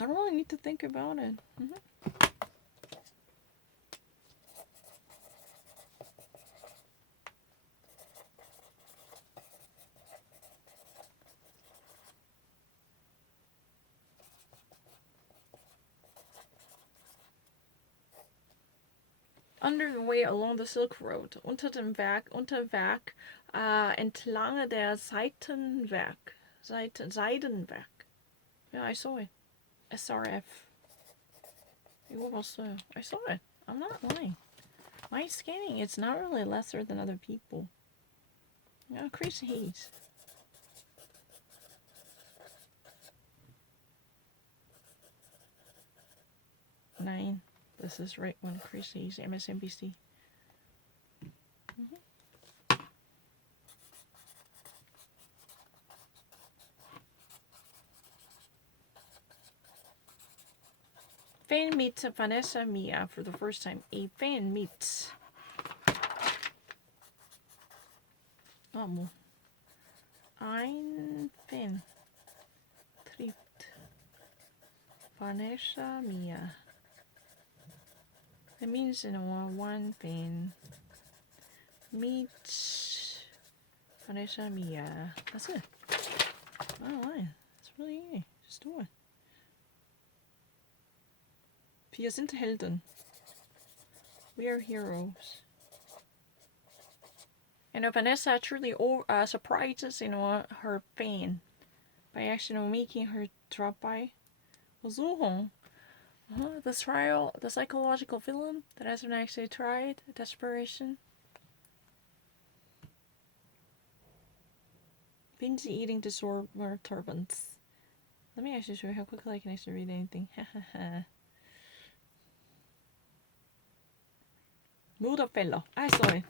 I don't really need to think about it. Under the way along the Silk Road, unter Werk, entlang der Seidenwerk. Yeah, I saw it. SRF. It was, I saw it. I'm not lying. My scanning is not really lesser than other people. Yeah, Chris Hayes. 9. This is right when Chris Hayes, MSNBC. Fan meets Vanessa Mia for the first time. A fan meets. Ein Fan trifft Vanessa Mia. That means, one fan meets Vanessa Mia. That's it. I don't lie. It's really easy. Just do it. Wir sind Helden. We are heroes. Vanessa truly surprises, her fan by actually making her drop by. Versuchung. The psychological villain that hasn't actually tried. Desperation. Binge eating disorder turbans. Let me actually show you how quickly I can actually read anything. Murderfälle. I saw it.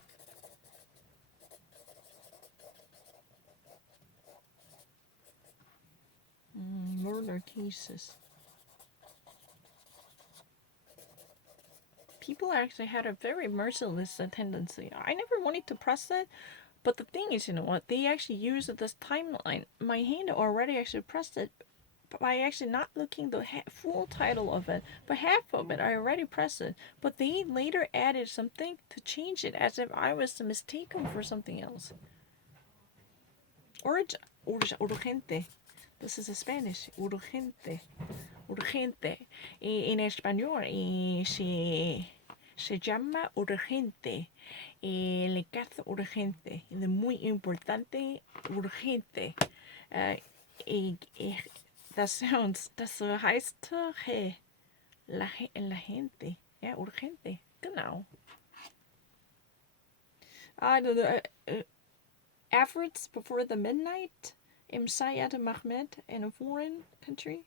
Murder cases. People actually had a very merciless tendency. I never wanted to press it, but the thing is, they actually used this timeline. My hand already actually pressed it by actually not looking the full title of it, but half of it I already pressed it. But they later added something to change it as if I was mistaken for something else. Urgente. This is a Spanish. Urgente. Urgente. En español se llama urgente. El caso urgente. Muy importante. Urgente. Das heißt la gente. Ja, urgente. Genau. Efforts before the midnight. Syed Mahmed in a foreign country.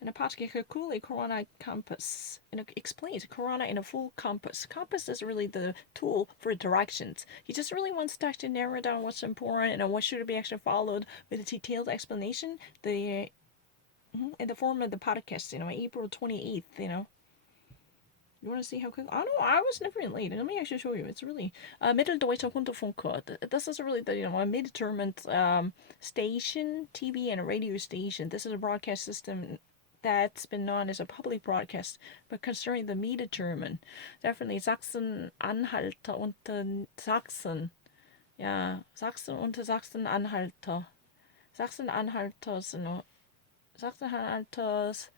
And a particularly Corona compass. And it explains Corona in a full compass. Compass is really the tool for directions. He just really wants to actually narrow down what's important and what should be actually followed with a detailed explanation. In the form of the podcast, April 28th, You want to see how quick? Oh no, I was never late. Let me actually show you. It's really Mitteldeutscher Rundfunk. This is really the a mid-German station, TV and a radio station. This is a broadcast system that's been known as a public broadcast, but concerning the Mid-German, definitely Sachsen-Anhalt und Sachsen. Yeah, Sachsen und Sachsen-Anhalter. Sachsen-Anhalters, Sachsen-Anhalters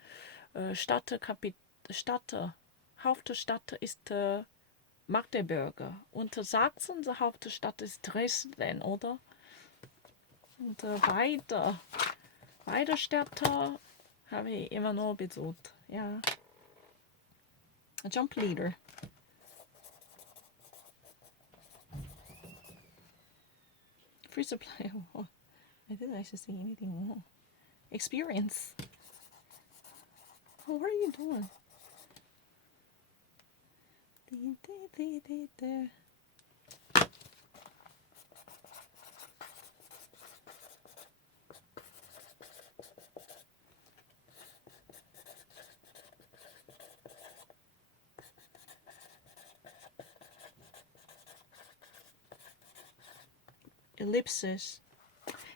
Stadt. Hauptstadt ist Magdeburg. Und Sachsen, die Hauptstadt ist Dresden, oder? Und beide Städte habe ich immer nur besucht. Ja. Jump Leader. Free supply. Oh, I didn't actually see anything more. Experience. Oh, what are you doing? Ellipsis.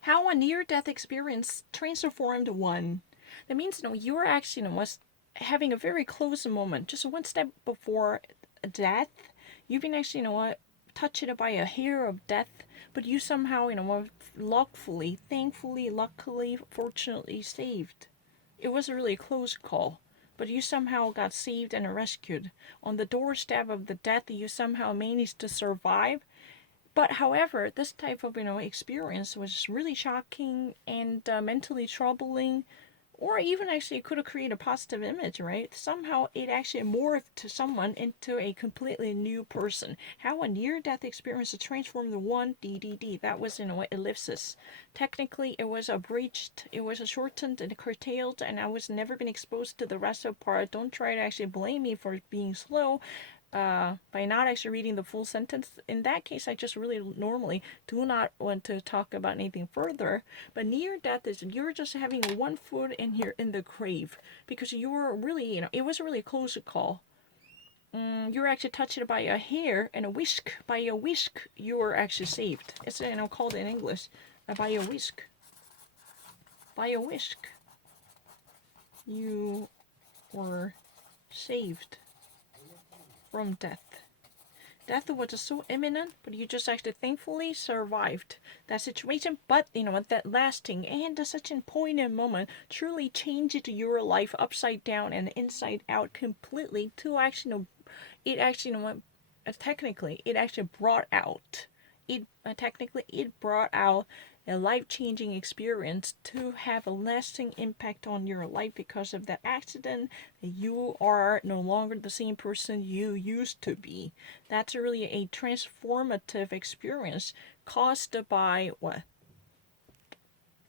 How a near-death experience transformed one. That means, you're actually, was having a very close moment, just one step before death. You've been actually, touched by a hair of death, but you somehow, were luckily, thankfully, luckily, fortunately saved. It was a really close call, but you somehow got saved and rescued. On the doorstep of the death, you somehow managed to survive. But however, this type of experience was really shocking and mentally troubling, or even actually could have created a positive image, right? Somehow it actually morphed someone into a completely new person. How a near-death experience transformed the one DDD. That was ellipsis. Technically, it was abridged, it was shortened and curtailed, and I was never been exposed to the rest of the part. Don't try to actually blame me for being slow. By not actually reading the full sentence. In that case, I just really normally do not want to talk about anything further. But near death is you're just having one foot in here in the grave because you were really, it was a really close call. You're actually touched by a hair and a whisk. By a whisk, you were actually saved. It's called in English by a whisk. By a whisk, you were saved from death. Death was so imminent, but you just actually thankfully survived that situation. But that lasting and such a poignant moment truly changed your life upside down and inside out completely. To actually, it actually, technically, it actually brought out. It brought out a life-changing experience to have a lasting impact on your life because of that accident. You are no longer the same person you used to be. That's really a transformative experience caused by what?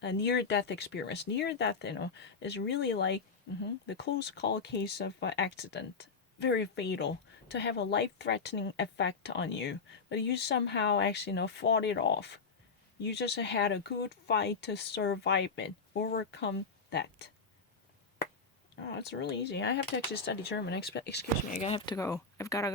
A near-death experience. Near-death, is really like the close call case of accident. Very fatal to have a life-threatening effect on you, but you somehow actually fought it off. You just had a good fight to survive it, overcome that. Oh, it's really easy. I have to actually study German. Excuse me, I have to go. I've got to go.